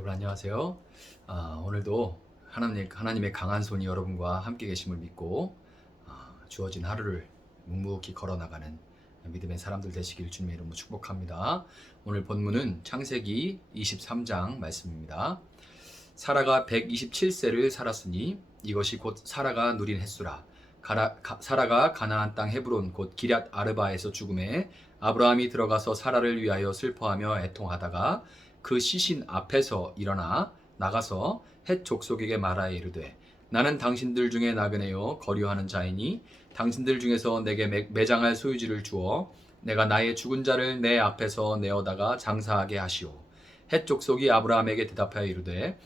여러분 안녕하세요. 오늘도 하나님의 강한 손이 여러분과 함께 계심을 믿고 주어진 하루를 묵묵히 걸어나가는 믿음의 사람들 되시길 주님의 이름으로 축복합니다. 오늘 본문은 창세기 23장 말씀입니다. 사라가 127세를 살았으니 이것이 곧 사라가 누린 햇수라. 사라가 가나안 땅 헤브론 곧 기럇 아르바에서 죽음에 아브라함이 들어가서 사라를 위하여 슬퍼하며 애통하다가 그 시신 앞에서 일어나 나가서 헷 족속에게 말하여 이르되 나는 당신들 중에 나그네요 거류하는 자이니 당신들 중에서 내게 매장할 소유지를 주어 내가 나의 죽은 자를 내 앞에서 내어다가 장사하게 하시오. 헷 족속이 아브라함에게 대답하여 이르되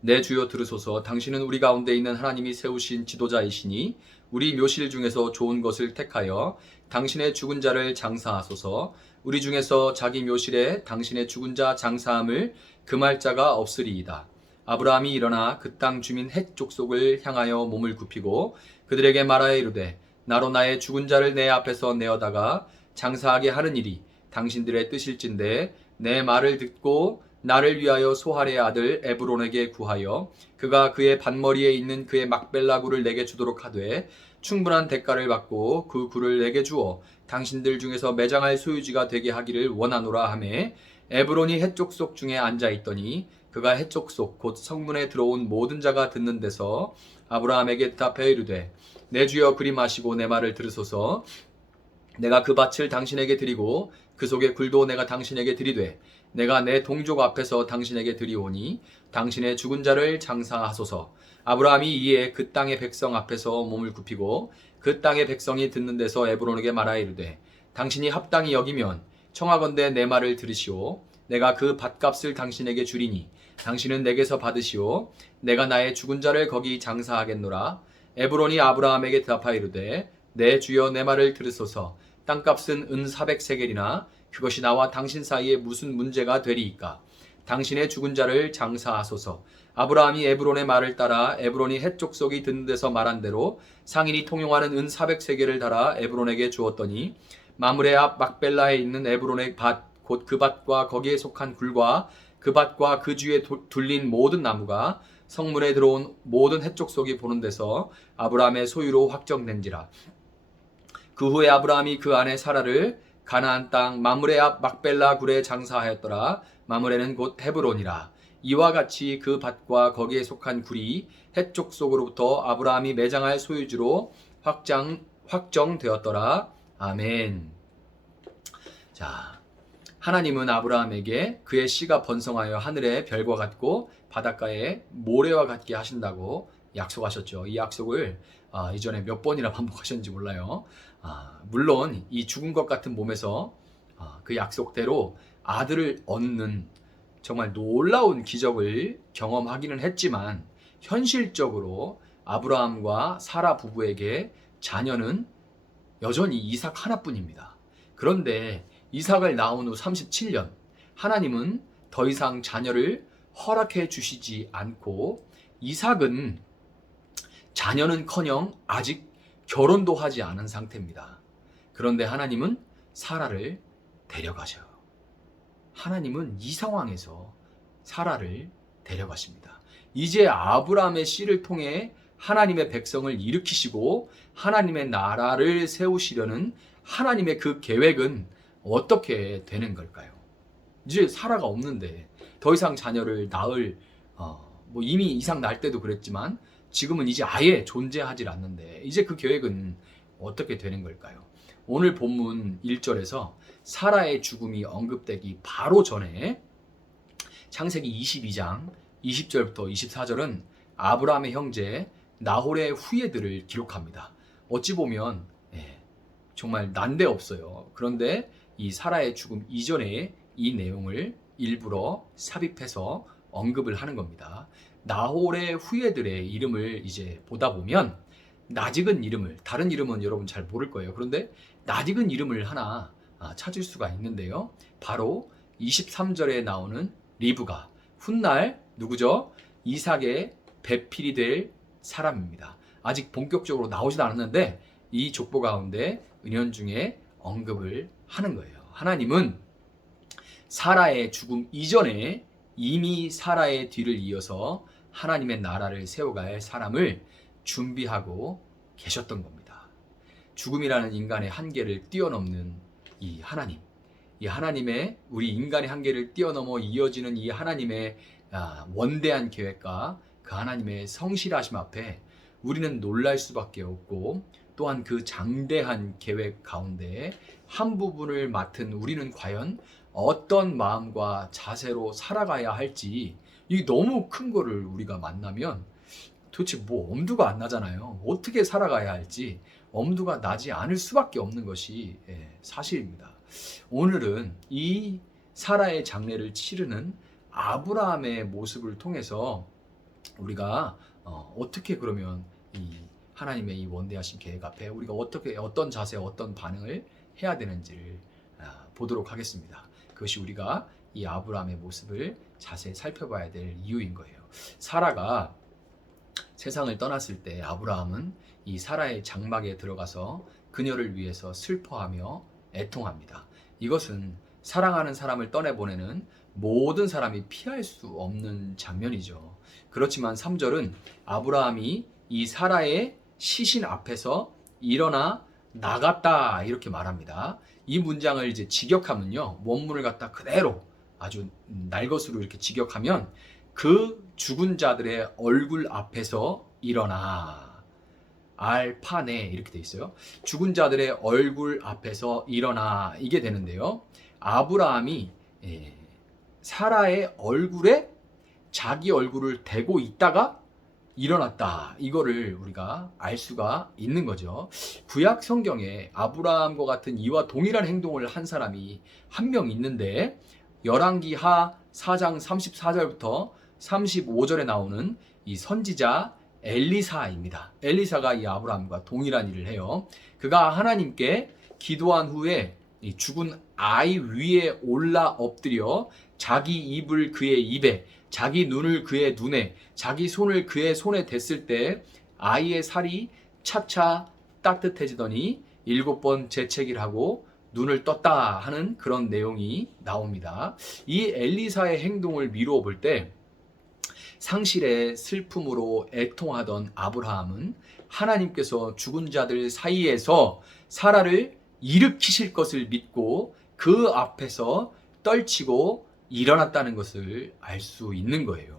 내 주여 들으소서. 당신은 우리 가운데 있는 하나님이 세우신 지도자이시니 우리 묘실 중에서 좋은 것을 택하여 당신의 죽은 자를 장사하소서. 우리 중에서 자기 묘실에 당신의 죽은 자 장사함을 금할 자가 없으리이다. 아브라함이 일어나 그 땅 주민 헷 족속을 향하여 몸을 굽히고 그들에게 말하여 이르되 나로 나의 죽은 자를 내 앞에서 내어다가 장사하게 하는 일이 당신들의 뜻일진데 내 말을 듣고 나를 위하여 소할의 아들 에브론에게 구하여 그가 그의 반머리에 있는 그의 막벨라 굴을 내게 주도록 하되 충분한 대가를 받고 그 굴을 내게 주어 당신들 중에서 매장할 소유지가 되게 하기를 원하노라 하매 에브론이 헷 족속 중에 앉아 있더니 그가 헷 족속 곧 성문에 들어온 모든 자가 듣는 데서 아브라함에게 대답하여 이르되 내 주여 그리 마시고 내 말을 들으소서. 내가 그 밭을 당신에게 드리고 그 속의 굴도 내가 당신에게 드리되 내가 내 동족 앞에서 당신에게 드리오니 당신의 죽은 자를 장사하소서. 아브라함이 이에 그 땅의 백성 앞에서 몸을 굽히고 그 땅의 백성이 듣는 데서 에브론에게 말하여 이르되 당신이 합당히 여기면 청하건대 내 말을 들으시오. 내가 그 밭값을 당신에게 주리니 당신은 내게서 받으시오. 내가 나의 죽은 자를 거기 장사하겠노라. 에브론이 아브라함에게 대답하여 이르되 내 주여 내 말을 들으소서. 땅값은 은 400세겔이나 그것이 나와 당신 사이에 무슨 문제가 되리이까. 당신의 죽은 자를 장사하소서. 아브라함이 에브론의 말을 따라 에브론이 헷 족속이 듣는 데서 말한 대로 상인이 통용하는 은 400세겔을 달아 에브론에게 주었더니 마므레 앞 막벨라에 있는 에브론의 밭 곧 그 밭과 거기에 속한 굴과 그 밭과 그 주위에 둘린 모든 나무가 성문에 들어온 모든 헷 족속이 보는 데서 아브라함의 소유로 확정된지라. 그 후에 아브라함이 그 아내 사라를 가나안 땅 마므레 앞 막벨라 굴에 장사하였더라. 마므레는 곧 헤브론이라. 이와 같이 그 밭과 거기에 속한 굴이 헷 족속으로부터 아브라함이 매장할 소유지로 확정되었더라. 아멘. 자, 하나님은 아브라함에게 그의 씨가 번성하여 하늘의 별과 같고 바닷가의 모래와 같게 하신다고 약속하셨죠. 이 약속을 이전에 몇 번이나 반복하셨는지 몰라요. 물론 이 죽은 것 같은 몸에서 그 약속대로 아들을 얻는 정말 놀라운 기적을 경험하기는 했지만 현실적으로 아브라함과 사라 부부에게 자녀는 여전히 이삭 하나뿐입니다. 그런데 이삭을 낳은 후 37년 하나님은 더 이상 자녀를 허락해 주시지 않고 이삭은 자녀는커녕 아직 결혼도 하지 않은 상태입니다. 그런데 하나님은 사라를 데려가셔요. 하나님은 이 상황에서 사라를 데려가십니다. 이제 아브라함의 씨를 통해 하나님의 백성을 일으키시고 하나님의 나라를 세우시려는 하나님의 그 계획은 어떻게 되는 걸까요? 이제 사라가 없는데 더 이상 자녀를 낳을 이미 이삭 낳을 때도 그랬지만 지금은 이제 아예 존재하지 않는데 이제 그 계획은 어떻게 되는 걸까요? 오늘 본문 1절에서 사라의 죽음이 언급되기 바로 전에 창세기 22장 20절부터 24절은 아브라함의 형제 나홀의 후예들을 기록합니다. 어찌 보면 정말 난데없어요. 그런데 이 사라의 죽음 이전에 이 내용을 일부러 삽입해서 언급을 하는 겁니다. 나홀의 후예들의 이름을 이제 보다 보면 낯익은 이름을, 다른 이름은 여러분 잘 모를 거예요. 그런데 낯익은 이름을 하나 찾을 수가 있는데요. 바로 23절에 나오는 리브가 훗날 누구죠? 이삭의 배필이 될 사람입니다. 아직 본격적으로 나오지도 않았는데 이 족보 가운데 은연중에 언급을 하는 거예요. 하나님은 사라의 죽음 이전에 이미 사라의 뒤를 이어서 하나님의 나라를 세워갈 사람을 준비하고 계셨던 겁니다. 죽음이라는 인간의 한계를 뛰어넘는 이 하나님의 우리 인간의 한계를 뛰어넘어 이어지는 이 하나님의 원대한 계획과 그 하나님의 성실하심 앞에 우리는 놀랄 수밖에 없고, 또한 그 장대한 계획 가운데 한 부분을 맡은 우리는 과연 어떤 마음과 자세로 살아가야 할지, 이 너무 큰 거를 우리가 만나면 도대체 뭐 엄두가 안 나잖아요. 어떻게 살아가야 할지 엄두가 나지 않을 수밖에 없는 것이 사실입니다. 오늘은 이 사라의 장례를 치르는 아브라함의 모습을 통해서 우리가 어떻게 그러면 이 하나님의 이 원대하신 계획 앞에 우리가 어떤 자세, 어떤 반응을 해야 되는지를 보도록 하겠습니다. 그것이 우리가 이 아브라함의 모습을 자세히 살펴봐야 될 이유인 거예요. 사라가 세상을 떠났을 때 아브라함은 이 사라의 장막에 들어가서 그녀를 위해서 슬퍼하며 애통합니다. 이것은 사랑하는 사람을 떠내보내는 모든 사람이 피할 수 없는 장면이죠. 그렇지만 3절은 아브라함이 이 사라의 시신 앞에서 일어나 나갔다 이렇게 말합니다. 이 문장을 이제 직역하면요, 원문을 갖다 그대로 아주 날것으로 이렇게 직역하면 그 죽은 자들의 얼굴 앞에서 일어나, 알파네 이렇게 돼 있어요. 죽은 자들의 얼굴 앞에서 일어나, 이게 되는데요, 아브라함이 사라의 얼굴에 자기 얼굴을 대고 있다가 일어났다, 이거를 우리가 알 수가 있는 거죠. 구약 성경에 아브라함과 같은 이와 동일한 행동을 한 사람이 한 명 있는데, 열왕기하 4장 34절부터 35절에 나오는 이 선지자 엘리사입니다. 엘리사가 이 아브라함과 동일한 일을 해요. 그가 하나님께 기도한 후에 이 죽은 아이 위에 올라 엎드려 자기 입을 그의 입에, 자기 눈을 그의 눈에, 자기 손을 그의 손에 댔을 때 아이의 살이 차차 따뜻해지더니 7번 재채기를 하고 눈을 떴다 하는 그런 내용이 나옵니다. 이 엘리사의 행동을 미루어 볼 때 상실의 슬픔으로 애통하던 아브라함은 하나님께서 죽은 자들 사이에서 사라를 일으키실 것을 믿고 그 앞에서 떨치고 일어났다는 것을 알 수 있는 거예요.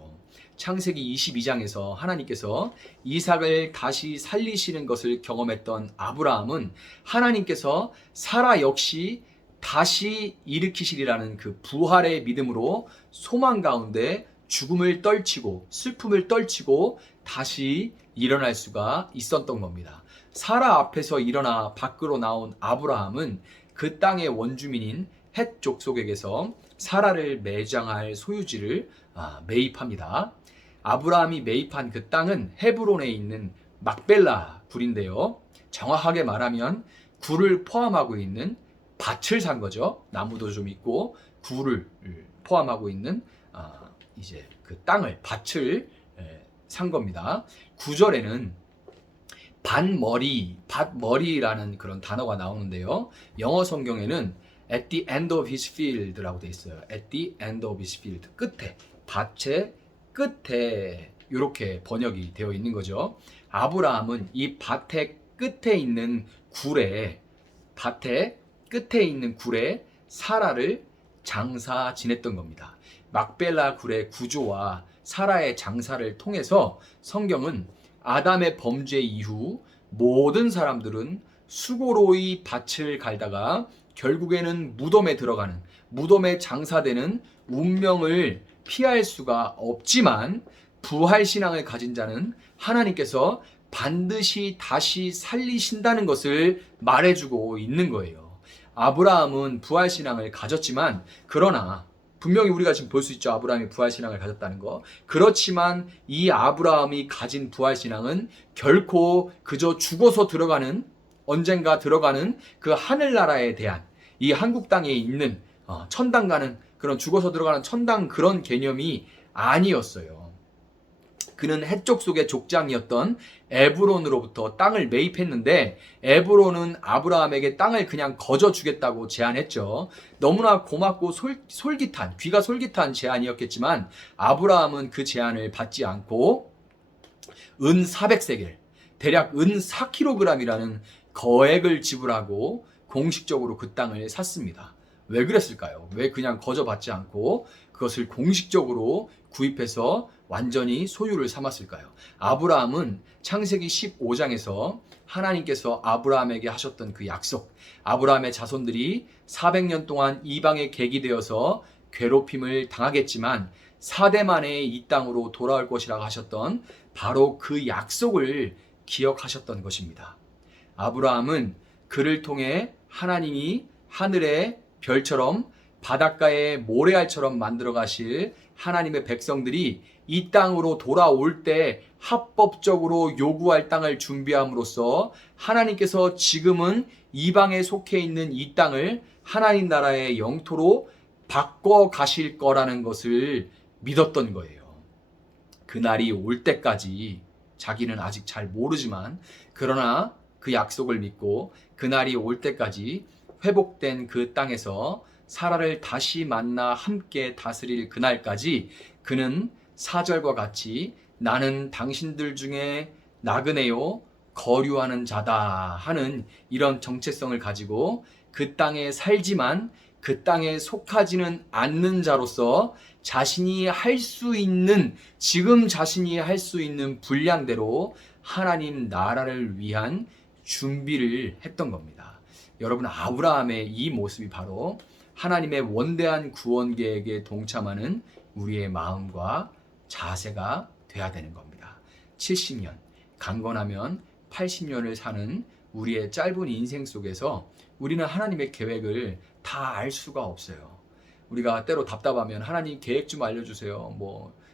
창세기 22장에서 하나님께서 이삭을 다시 살리시는 것을 경험했던 아브라함은 하나님께서 사라 역시 다시 일으키시리라는 그 부활의 믿음으로 소망 가운데 죽음을 떨치고 슬픔을 떨치고 다시 일어날 수가 있었던 겁니다. 사라 앞에서 일어나 밖으로 나온 아브라함은 그 땅의 원주민인 헷 족속에게서 사라를 매장할 소유지를 매입합니다. 아브라함이 매입한 그 땅은 헤브론에 있는 막벨라 굴인데요, 정확하게 말하면 굴을 포함하고 있는 밭을 산 거죠. 나무도 좀 있고 굴을 포함하고 있는 이제 그 땅을, 밭을 산 겁니다. 9절에는 밭머리라는 그런 단어가 나오는데요, 영어 성경에는 at the end of his field라고 되어 있어요. at the end of his field, 끝에, 밭의 끝에, 이렇게 번역이 되어 있는 거죠. 아브라함은 이 밭의 끝에 있는 굴에, 사라를 장사 지냈던 겁니다. 막벨라 굴의 구조와 사라의 장사를 통해서 성경은 아담의 범죄 이후 모든 사람들은 수고로이 밭을 갈다가 결국에는 무덤에 장사되는 운명을 피할 수가 없지만, 부활신앙을 가진 자는 하나님께서 반드시 다시 살리신다는 것을 말해주고 있는 거예요. 아브라함은 부활신앙을 가졌지만, 그러나 분명히 우리가 지금 볼 수 있죠. 아브라함이 부활신앙을 가졌다는 거. 그렇지만 이 아브라함이 가진 부활신앙은 결코 그저 죽어서 언젠가 들어가는 그 하늘나라에 대한, 이 한국 땅에 있는 천당 가는, 그런 죽어서 들어가는 천당, 그런 개념이 아니었어요. 그는 해쪽 속의 족장이었던 에브론으로부터 땅을 매입했는데 에브론은 아브라함에게 땅을 그냥 거저 주겠다고 제안했죠. 너무나 고맙고 솔깃한, 귀가 솔깃한 제안이었겠지만 아브라함은 그 제안을 받지 않고 은 400세겔, 대략 은 4kg이라는 거액을 지불하고 공식적으로 그 땅을 샀습니다. 왜 그랬을까요? 왜 그냥 거저 받지 않고 그것을 공식적으로 구입해서 완전히 소유를 삼았을까요? 아브라함은 창세기 15장에서 하나님께서 아브라함에게 하셨던 그 약속, 아브라함의 자손들이 400년 동안 이방에 객이 되어서 괴롭힘을 당하겠지만 4대 만에 이 땅으로 돌아올 것이라고 하셨던 바로 그 약속을 기억하셨던 것입니다. 아브라함은 그를 통해 하나님이 하늘의 별처럼 바닷가의 모래알처럼 만들어 가실 하나님의 백성들이 이 땅으로 돌아올 때 합법적으로 요구할 땅을 준비함으로써 하나님께서 지금은 이방에 속해 있는 이 땅을 하나님 나라의 영토로 바꿔 가실 거라는 것을 믿었던 거예요. 그날이 올 때까지 자기는 아직 잘 모르지만 그러나 그 약속을 믿고 그날이 올 때까지 회복된 그 땅에서 사라를 다시 만나 함께 다스릴 그날까지 그는 4절과 같이 나는 당신들 중에 나그네요 거류하는 자다 하는 이런 정체성을 가지고 그 땅에 살지만 그 땅에 속하지는 않는 자로서 자신이 할 수 있는, 지금 자신이 할 수 있는 분량대로 하나님 나라를 위한 준비를 했던 겁니다. 여러분, 아브라함의 이 모습이 바로 하나님의 원대한 구원 계획에 동참하는 우리의 마음과 자세가 돼야 되는 겁니다. 70년, 강건하면 80년을 사는 우리의 짧은 인생 속에서 우리는 하나님의 계획을 다 알 수가 없어요. 우리가 때로 답답하면 하나님 계획 좀 알려주세요.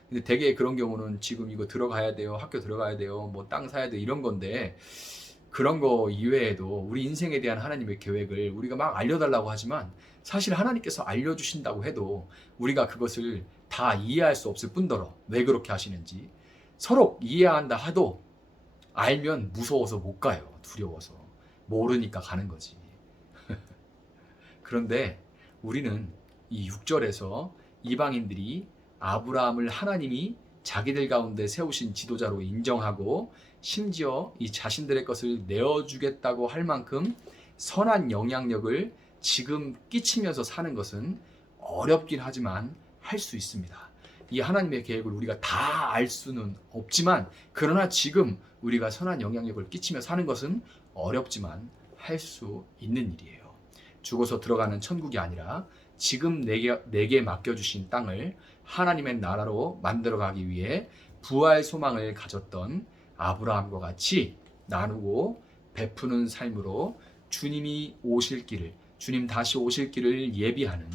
근데 대개 그런 경우는 지금 이거 들어가야 돼요. 학교 들어가야 돼요. 땅 사야 돼. 이런 건데 그런 거 이외에도 우리 인생에 대한 하나님의 계획을 우리가 막 알려달라고 하지만 사실 하나님께서 알려주신다고 해도 우리가 그것을 다 이해할 수 없을 뿐더러 왜 그렇게 하시는지 서로 이해한다 하도 알면 무서워서 못 가요. 두려워서. 모르니까 가는 거지. 그런데 우리는 이 6절에서 이방인들이 아브라함을 하나님이 자기들 가운데 세우신 지도자로 인정하고 심지어 이 자신들의 것을 내어주겠다고 할 만큼 선한 영향력을 지금 끼치면서 사는 것은 어렵긴 하지만 할 수 있습니다. 이 하나님의 계획을 우리가 다 알 수는 없지만 그러나 지금 우리가 선한 영향력을 끼치며 사는 것은 어렵지만 할 수 있는 일이에요. 죽어서 들어가는 천국이 아니라 지금 내게 맡겨주신 땅을 하나님의 나라로 만들어가기 위해 부활 소망을 가졌던 아브라함과 같이 나누고 베푸는 삶으로 주님이 오실 길을, 주님 다시 오실 길을 예비하는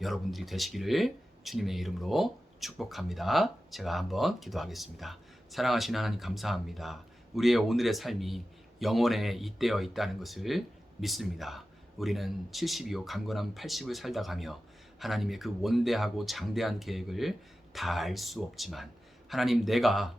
여러분들이 되시기를 주님의 이름으로 축복합니다. 제가 한번 기도하겠습니다. 사랑하신 하나님 감사합니다. 우리의 오늘의 삶이 영원에 잇대어 있다는 것을 믿습니다. 우리는 72호 강건한 80을 살다 가며 하나님의 그 원대하고 장대한 계획을 다 알 수 없지만 하나님 내가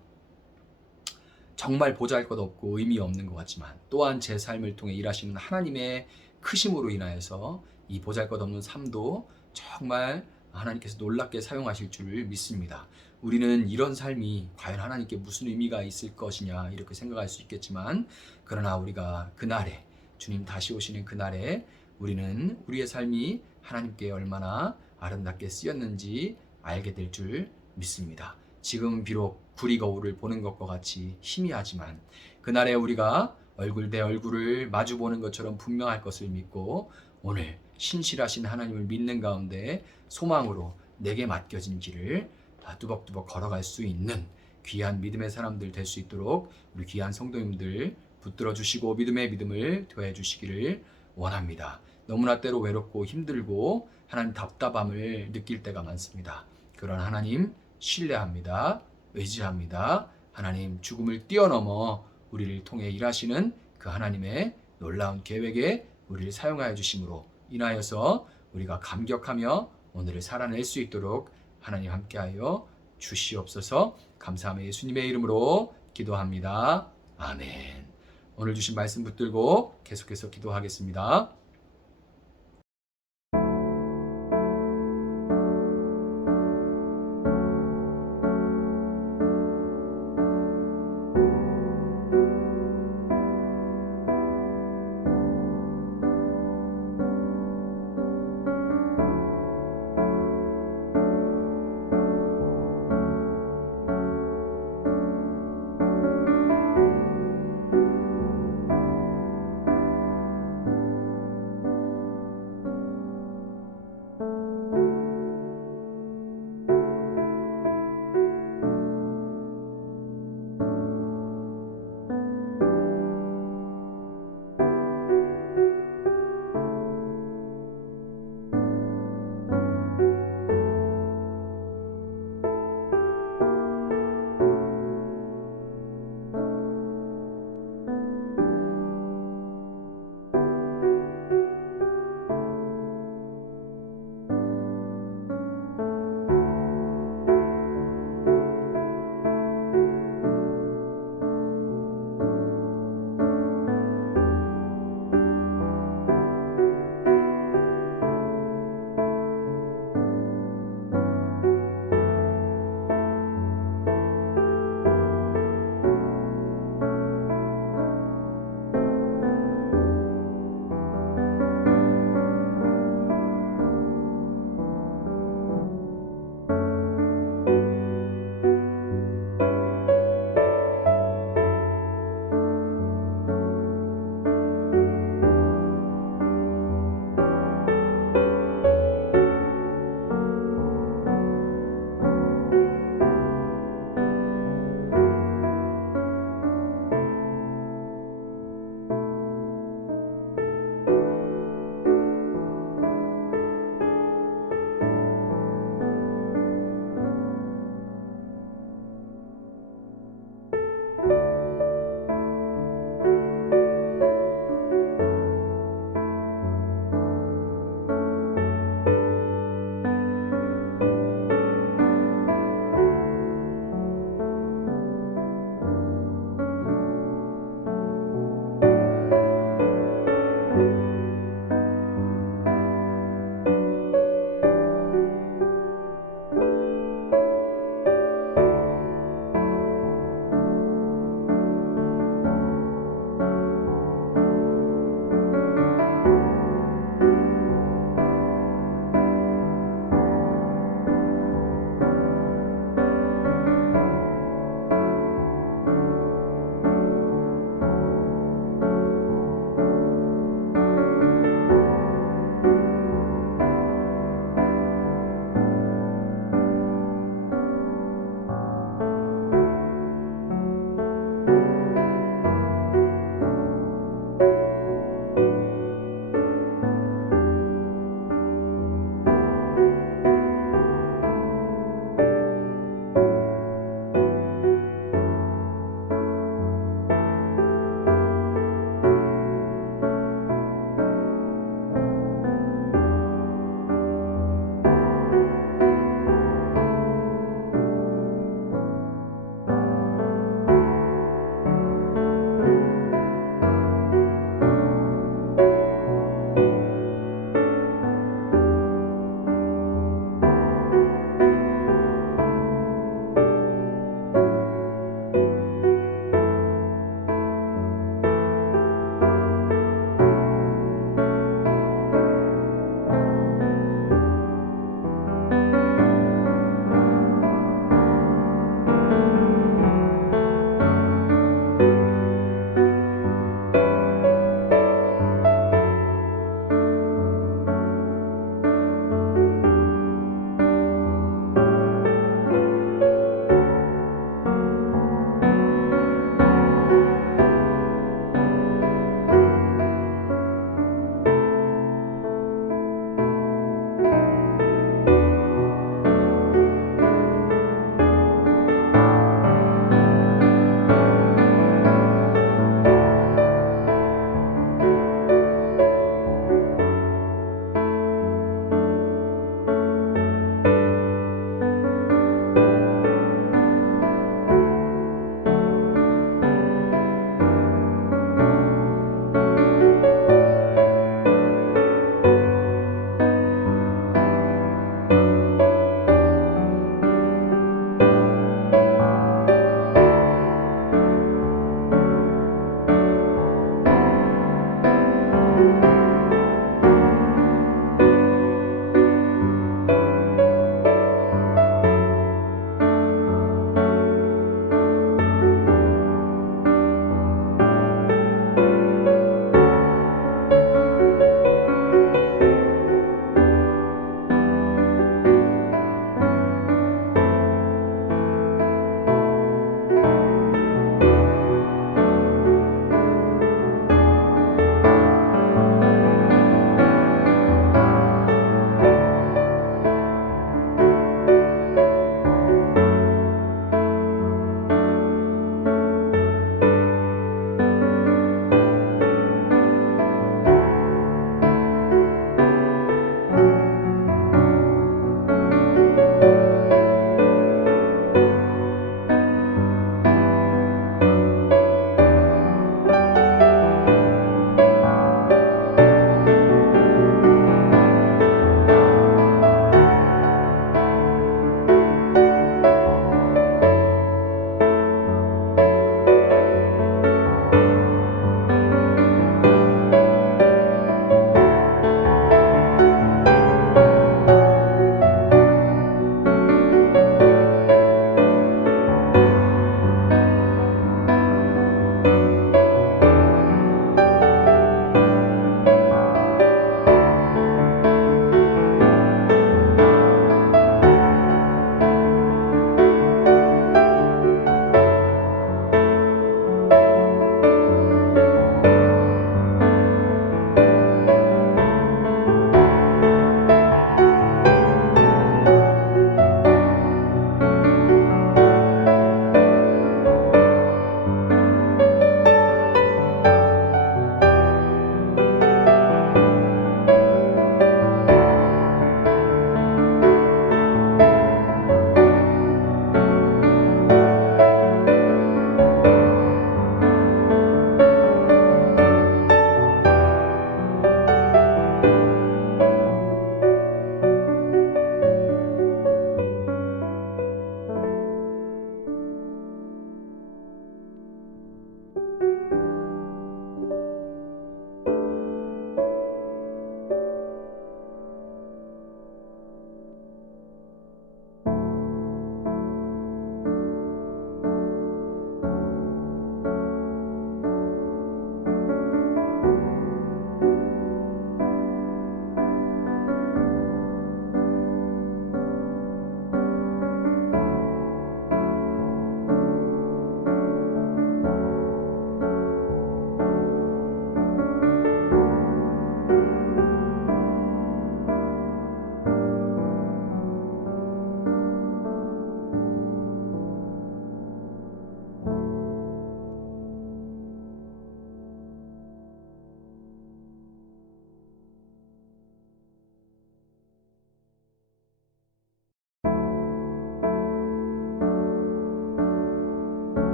정말 보잘것없고 의미 없는 것 같지만 또한 제 삶을 통해 일하시는 하나님의 크심으로 인하여서 이 보잘것없는 삶도 정말 하나님께서 놀랍게 사용하실 줄 믿습니다. 우리는 이런 삶이 과연 하나님께 무슨 의미가 있을 것이냐 이렇게 생각할 수 있겠지만 그러나 우리가 그날에 주님 다시 오시는 그날에 우리는 우리의 삶이 하나님께 얼마나 아름답게 쓰였는지 알게 될 줄 믿습니다. 지금 비록 구리 거울을 보는 것과 같이 희미하지만 그날에 우리가 얼굴 대 얼굴을 마주 보는 것처럼 분명할 것을 믿고 오늘 신실하신 하나님을 믿는 가운데 소망으로 내게 맡겨진 길을 뚜벅뚜벅 걸어갈 수 있는 귀한 믿음의 사람들 될 수 있도록 우리 귀한 성도님들 붙들어 주시고 믿음의 믿음을 더해 주시기를 원합니다. 너무나 때로 외롭고 힘들고 하나님 답답함을 느낄 때가 많습니다. 그런 하나님 신뢰합니다. 의지합니다. 하나님 죽음을 뛰어넘어 우리를 통해 일하시는 그 하나님의 놀라운 계획에 우리를 사용하여 주심으로 인하여서 우리가 감격하며 오늘을 살아낼 수 있도록 하나님 함께하여 주시옵소서. 감사하며 예수님의 이름으로 기도합니다. 아멘. 오늘 주신 말씀 붙들고 계속해서 기도하겠습니다.